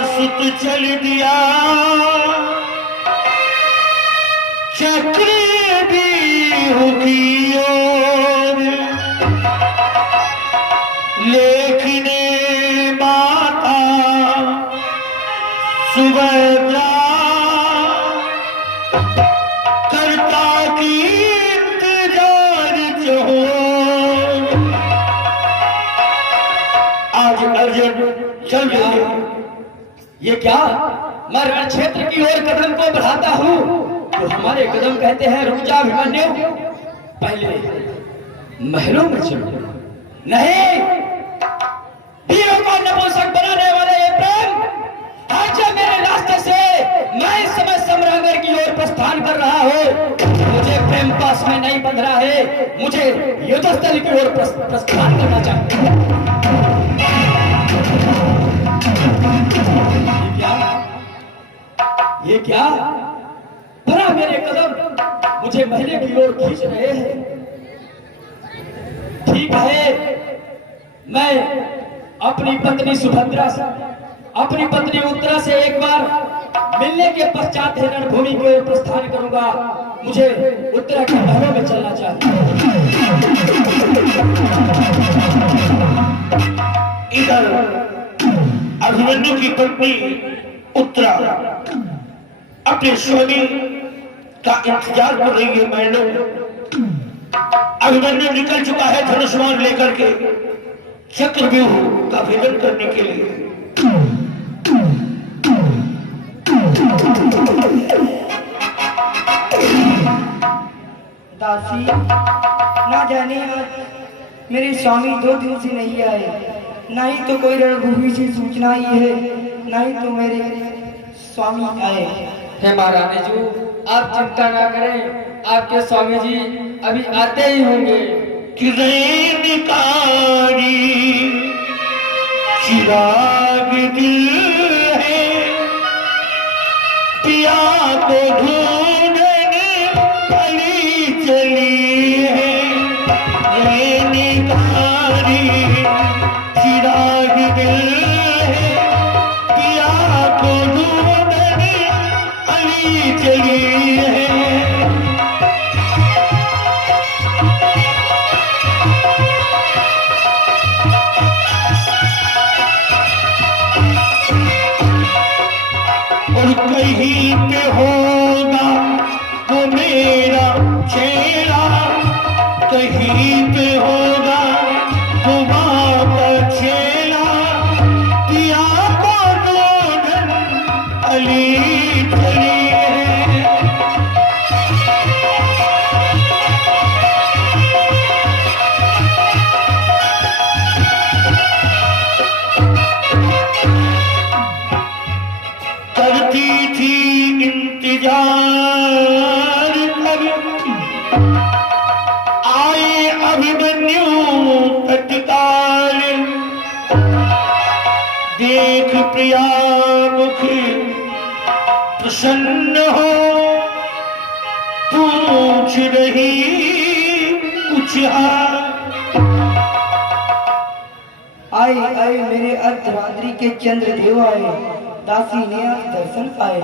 सुत चल दिया, चक्रव्यूह की ओर, लेकिन माता सुभद्रा करता की इंतजार जो आज अर्जुन चल गया। ये क्या? मैं रण क्षेत्र की ओर कदम को बढ़ाता हूँ तो हमारे कदम कहते हैं रुक जा अभिमन्यु, पहले महलों में चलो। नहीं, वीरों को नपुंसक बनाने वाले ये प्रेम, आज मेरे रास्ते से मैं इस समय सम्रांगढ़ की ओर प्रस्थान कर रहा हूँ। मुझे प्रेम पास में नहीं बंध रहा है, मुझे युद्धस्थल की ओर प्रस्थान करना चाहिए। क्या भला मेरे कदम मुझे महले की ओर खींच रहे हैं? ठीक है, मैं अपनी पत्नी सुभद्रा से, अपनी पत्नी उत्तरा से एक बार मिलने के पश्चात ही रणभूमि की ओर प्रस्थान करूंगा। मुझे उत्तरा के महलों में चलना चाहिए। इधर अभिमन्यु की पत्नी उत्तरा अपने स्वामी का इंतजार कर रही है महलों में। अभिमन्यु निकल चुका है धनुष्मान लेकर के चक्रव्यूह का भेदन करने के लिए। दासी, ना जाने मेरे स्वामी 2 दिन से नहीं आए, ना ही तो कोई रणभूमि से सूचना आई है, ना ही तो मेरे स्वामी आए। हे महारानी जी, आप चिंता ना करें, आपके स्वामी जी अभी आते ही होंगे। किरनिकारी चिराग दिल है, पिया को ढूंढने चली चली है। किरनिकारी चिराग दिल है, पिया को ढूंढने चली चली है। और कहीं पे होगा वो मेरा चेहरा, कहीं पे होगा वो माँ का चेहरा। पिया को ढूंढन अली चली है। करती थी इंतजार अब आए अभिमन्यु तत्काल। देख प्रिया मुख प्रसन्न हो, पूछ रही कुछ हाल। आए आए मेरे अर्धरात्रि के चंद्रदेव आए, दासी ने आज दर्शन पाए।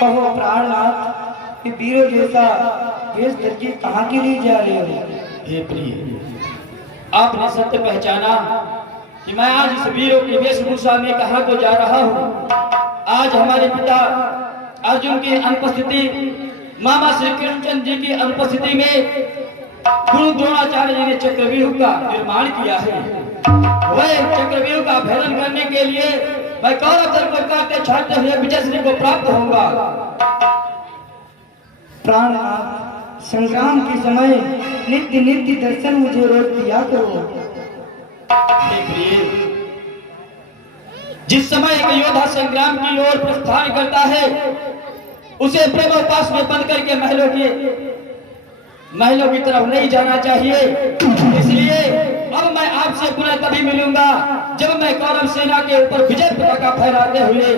कहो प्राणनाथ, कि वीरों जैसा वेश करके कहाँ के लिए जा रहे हो? हे प्रिय, आपने सत्य पहचाना कि मैं आज इस वीरों की वेशभूषा में कहाँ को जा रहा हूँ। आज हमारे पिता अर्जुन की अनुपस्थिति, मामा श्री कृष्णचंद्र जी की अनुपस्थिति में गुरु द्रोणाचार्य जी ने चक्रव्यूह का निर्माण किया है। वह चक्रव्यूह का भेदन करने के लिए मैं कौरव दल को काटते छाटते हुए विजयश्री को प्राप्त होऊंगा। प्राणनाथ, संग्राम के समय नित्य नित्य दर्शन मुझे रोज दिया करो। हे प्रिय, जिस समय एक योद्धा संग्राम की ओर प्रस्थान करता है, उसे प्रेमोपास में बंद करके महलों की तरफ नहीं जाना चाहिए। इसलिए अब मैं आपसे पुनः तभी मिलूंगा जब मैं कौरव सेना के ऊपर विजय पताका फहराते हुए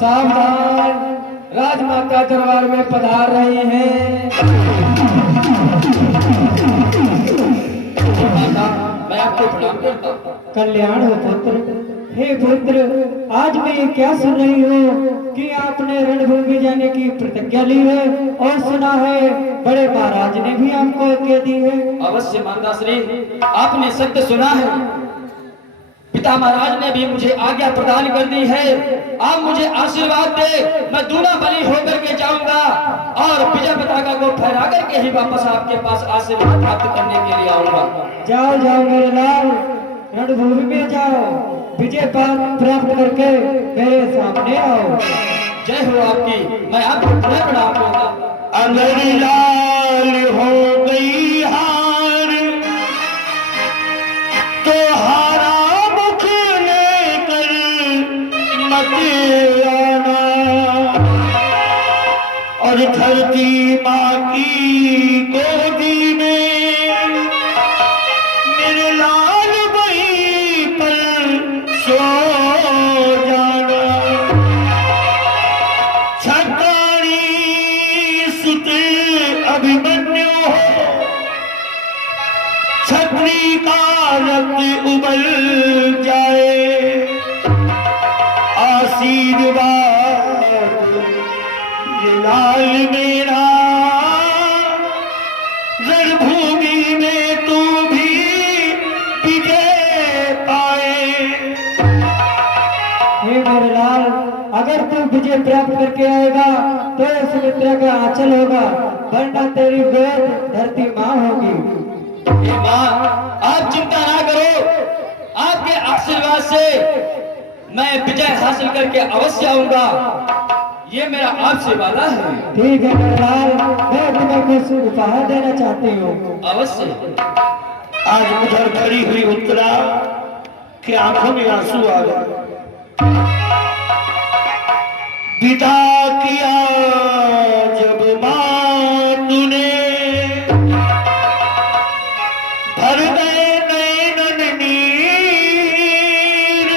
सावधान, राजमाता दरबार में पधार रही हैं। मैं आपको प्रणाम करता हूँ। कल्याण हो पुत्र। हे पुत्र, आज मैं ये क्या सुन रही हूँ कि आपने रणभूमि जाने की प्रतिज्ञा ली है, और सुना है बड़े महाराज ने भी आपको आज्ञा दी है। अवश्य माता श्री, आपने सत्य सुना है। पिता महाराज ने भी मुझे आज्ञा प्रदान कर दी है। आप मुझे आशीर्वाद दे, मैं दूना बलि होकर के जाऊंगा और विजय पताका को फहरा करके ही वापस आपके पास आशीर्वाद प्राप्त करने के लिए आऊंगा। जाओ जाओ मेरे लाल, रणभूमि में जाओ, विजय प्राप्त करके मेरे सामने आओ। जय हो आपकी। मैं आपको पुनः प्रणाम करता हूँ। अगर लाल हो गई हार तो हारा मुख लेकर मत आना, और धरती माँ की गोदी में मेरे लाल वहीं पर सो मेरे लाल, अगर तू विजय प्राप्त करके आएगा तो सुमित्रा का आंचल होगा, वरना तेरी गोद धरती माँ होगी। हे माँ, आप चिंता ना करो, आपके आशीर्वाद से मैं विजय हासिल करके अवश्य आऊंगा, ये मेरा आपसे वादा है। ठीक है मेरे लाल, मैं तुम्हें कुछ उपहार देना चाहती हूँ। अवश्य। आज उधर खड़ी हुई उत्तरा के आंखों में आंसू आ गए। विदा किया जब मां तूने, भर गए नैनन नीर,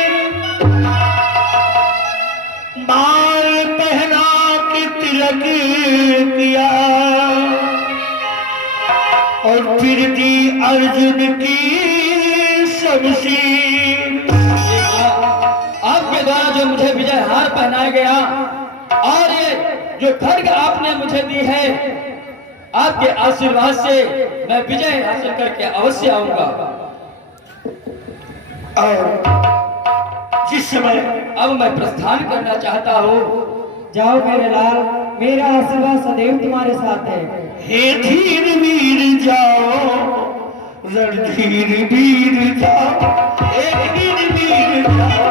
माल पहना के तिलक किया और फिर दी अर्जुन की शमशीर। आपके द्वारा जो मुझे विजय हार पहनाया गया और ये जो खड्ग आपने मुझे दी है, आपके आशीर्वाद से मैं विजय हासिल करके अवश्य आऊंगा। और जिस समय अब मैं प्रस्थान करना चाहता हूँ। जाओ मेरे लाल, मेरा आशीर्वाद सदैव तुम्हारे साथ है। हे धीर वीर जाओ, रणधीर वीर जाओ, हे धीर वीर जाओ।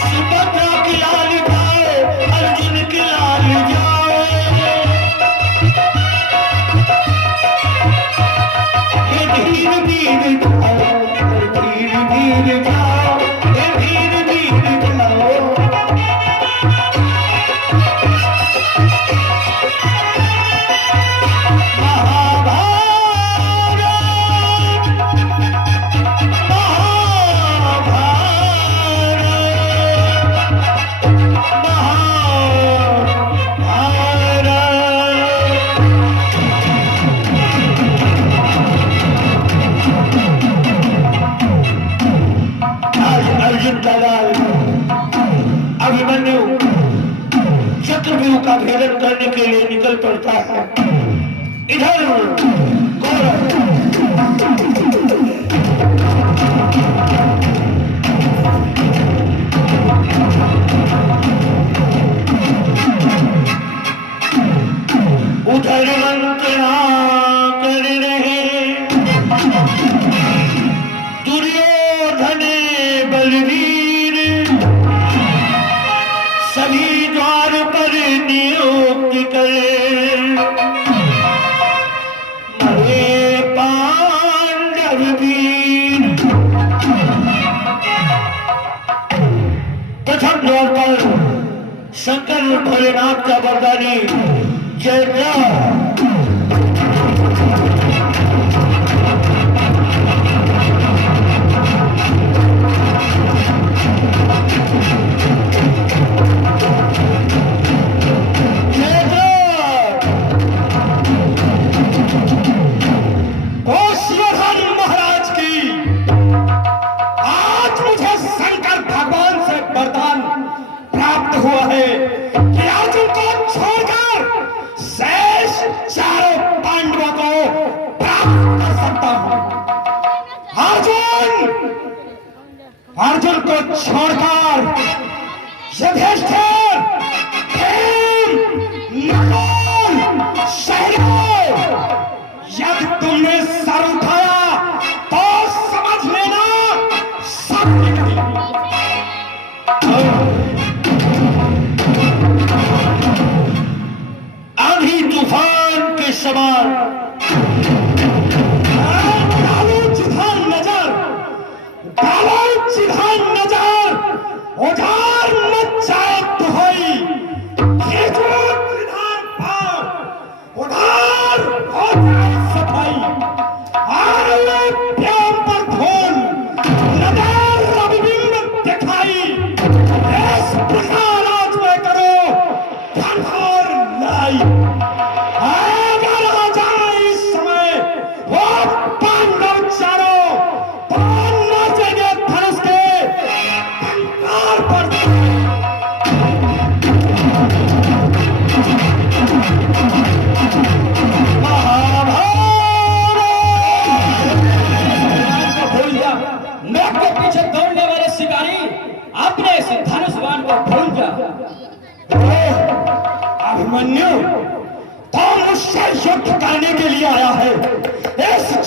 सुभद्रा की लाल जाओ, अर्जुन की लाल जाओ, हे धीर वीर जाओ, रणधीर वीर जाओ, हे धीर वीर जाओ। अभिमन्यु चक्रव्यूह का भेदन करने के लिए निकल पड़ता है। इधर कौरव उधर मंत्रणा कर रहे, दुर्योधन बलवीर सभी द्वार पर नियुक्त करे, मरे पांडव वीर। प्रथम द्वार पर शंकर भोलेनाथ का वरदानी जयद्रथ हुआ है कि अर्जुन को छोड़कर शेष चारों पांडवों को प्राप्त कर सकता हूं। अर्जुन को छोड़कर युधिष्ठिर, भीम, नकुल, सहदेव, यदि तुमने सर उठाया तो समझ लेना सब निकली। आंधी तूफान के समान उधार मत जाए दुहाई, खींचो त्रिधाम पार, उधार हो जाए सफाई। आए प्यार पर धोल, नजर रविबिंब दिखाई, देश प्रसार आज में करो, धन और लाई। अगर आ जाए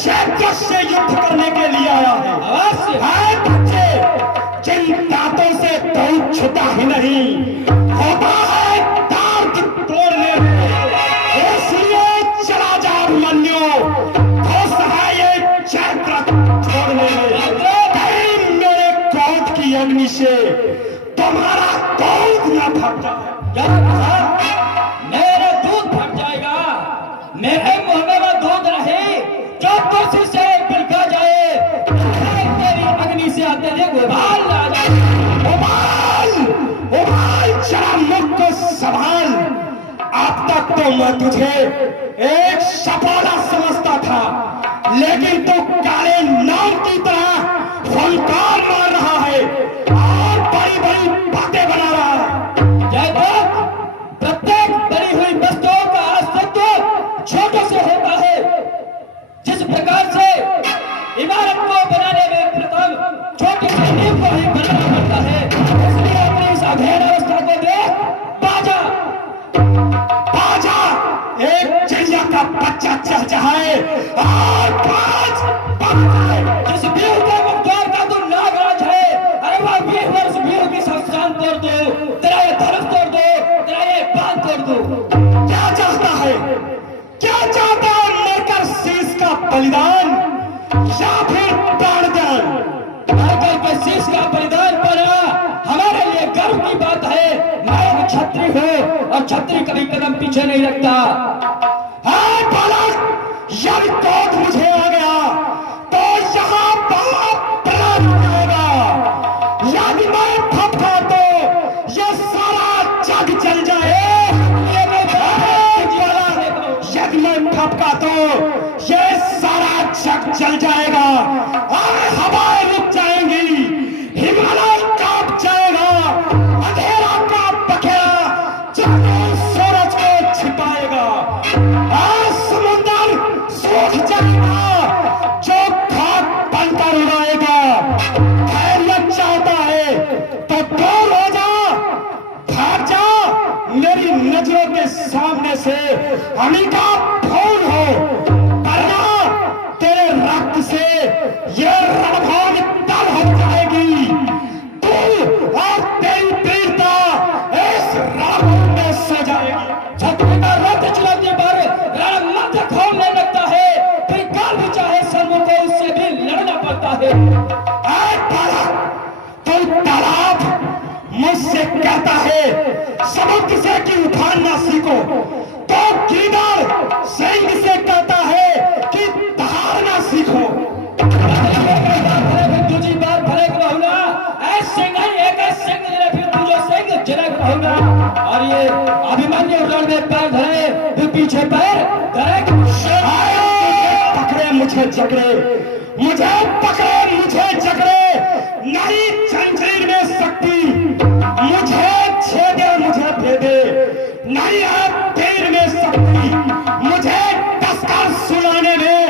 क्षेत्र से युद्ध करने के लिए आया है। अवश्य। है बच्चे, जिन दांतों से कोई छुटा ही नहीं होता है दांत तोड़ने में। इसलिए चला जा अभिमन्यु, खुश है ये क्षेत्र छोड़ने में। कहीं मेरे क्रोध की अग्नि से तुम्हारा क्रोध न फट जाए। क्या कहा? मेरा दूध फट जाएगा। मेरे मुंह में वो दूध रहे जो तुलसी से बिलका जाए। तेरी अग्नि से आते देख उबाल आ जाए। उबाल जरा मुख को संभाल। अब तक तो मैं तुझे एक सपाला समझता था, लेकिन तू काले नाम की तरह फनकार मार रहा है और बड़ी बड़ी बातें बना रहा है। जयदेव, प्रत्येक बड़ी हुई वस्तुओं का अस्तित्व छोटे से होता है। जिस प्रकार से इमारत को बनाने में प्रथम छोटी सी नींव को ही बनाना पड़ता है, इसलिए अपनी इस अधेड़ अवस्था को देख बाजा। बाजा एक चिड़िया का बच्चा चहचहाए और जिस बीहू के मुख्तार का तू नागराज है, अरे वह 20 वर्ष बीहू की संस्थान तोड़ दो, तेरा ये धर्म तोड़ दो, तेरा ये बात तोड़ दो। क्या चाहता है? क्या चाहता है? मरकर शीश का बलिदान या फिर प्राणदान? मरकर के शीश का बलिदान पाना हमारे लिए गर्व की बात है। मैं क्षत्रिय हूँ और क्षत्रिय कभी कदम पीछे नहीं रखता। हाँ बालक, यदि क्रोध मुझे आ गया तो यहाँ प्राण जाएगा। यदि मैं फपका तो ये सारा जग जल जाए। यदि मैं फपका तो ये सारा जग जल जाएगा और हवाएं रुक जाएंगी, हिमालय कांप जाएगा, अंधेरा का बखेरा चारों सूरज को छिपाएगा, समुद्र सूख जाएगा जो खाक बनकर उड़ाएगा। खैरियत चाहता है तो दूर हो जा, भाग जा मेरी नजरों के सामने से। अमिका फूल हो, वरना तेरे रक्त से ये रणभूमि तल हो जाएगी। तू और तेरी वीरता इस रणभूमि में सो जाएगी। क्षत्रिय का रथ चलाने पर रण मध्य खोलने लगता है, फिर काल भी चाहे सन्मुख हो उससे भी लड़ना पड़ता है। तू तालाब मुझसे कहता है समुद्र से कि उफानना सीखो, तो गिरधर सिंह से कहता है कि दहाड़ना सीखो। दूसरी बार भले बहुना ऐसे नहीं एक सिंह फिर दूसरा सिंह जनक बहुना। और ये अभिमन्यु रण में पैर धरे फिर पीछे पैर धरे। पकड़े मुझे जकड़े, मुझे पकड़े मुझे जकड़े, नहीं जंजीर में शक्ति, मुझे छेदे मुझे भेदे, नहीं है तीर में शक्ति, मुझे टसकर सुलाने में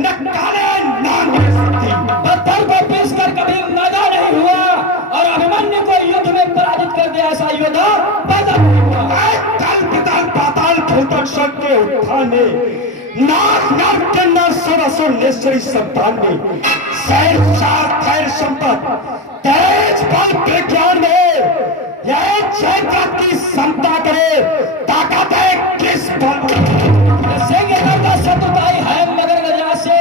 न काले नाम में शक्ति। पत्थर को पीस कर कभी मैदा नहीं हुआ और अभिमन्यु को युद्ध में पराजित कर दिया ऐसा योद्धा पैदा नहीं हुआ। तल पितल पाताल भूतल स्वर्ग के उत्थान में, नाग नाग के नर सुरसुर नेश्वरी संतान में, शैर चार खैर संपत तेज बल विज्ञान में, यह क्षेत्र की समता करे, ताकत है किस बल सिंह का शत्रुताई है मगर गजा से,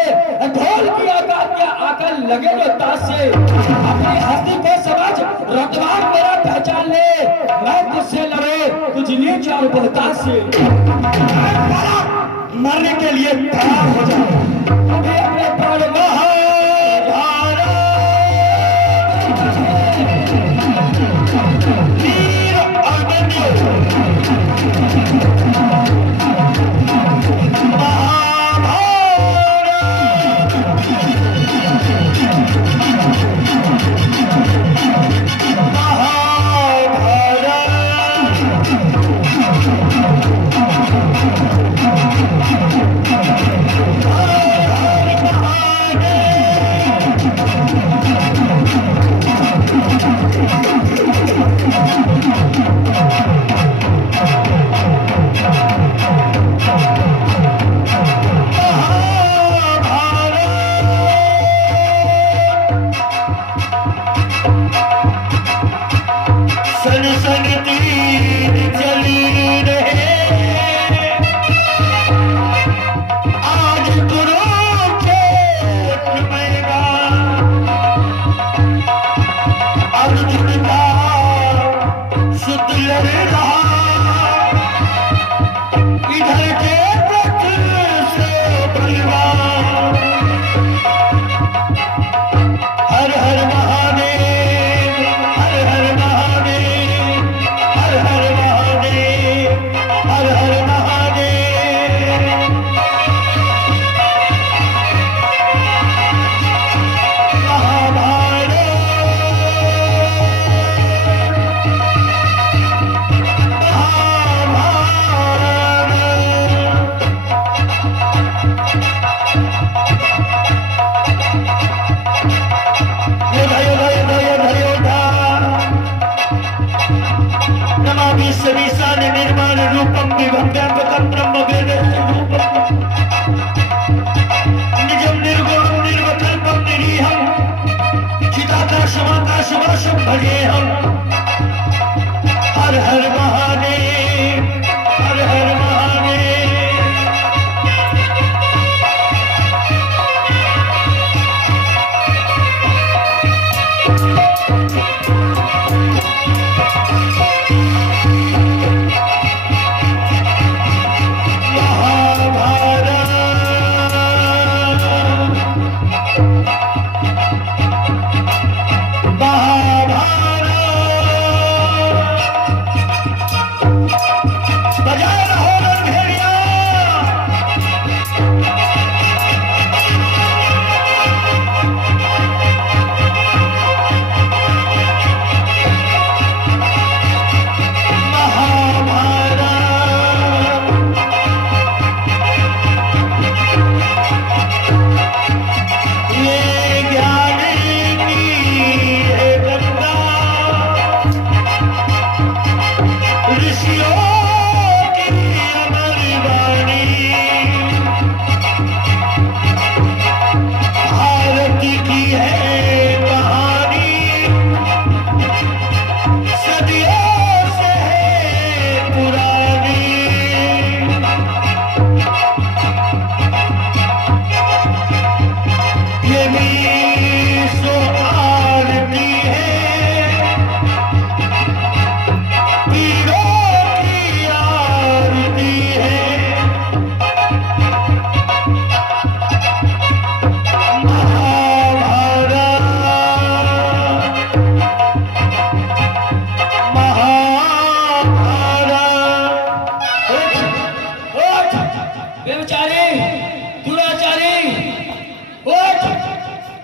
ढोल की आकार क्या आकर लगे जो ताश से। अपनी हस्ती को समझ, रतवार मेरा पहचान ले, मैं तुझसे लड़े तुझ नीच और बहुताश से। मरने के लिए तैयार हो जाओ। अभी अपने प्राण वीर अभिमन्यु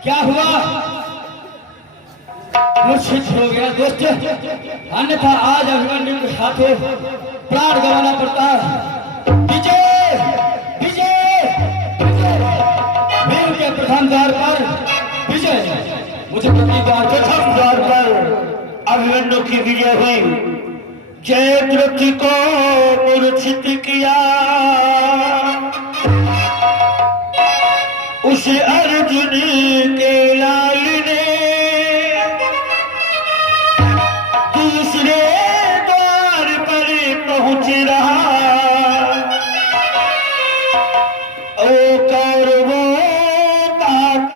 क्या हुआ? मूर्छित हो गया दोस्त, अन्यथा आज अभिमन्यु के हाथों प्राण गंवाना पड़ता है। विजय विजय वीर के प्रथम द्वार पर विजय, मुझे प्रथम द्वार पर अभिमन्यु की विजय हुई। जयद्रथ को मूर्छित किया, उसे अर्जुन के ला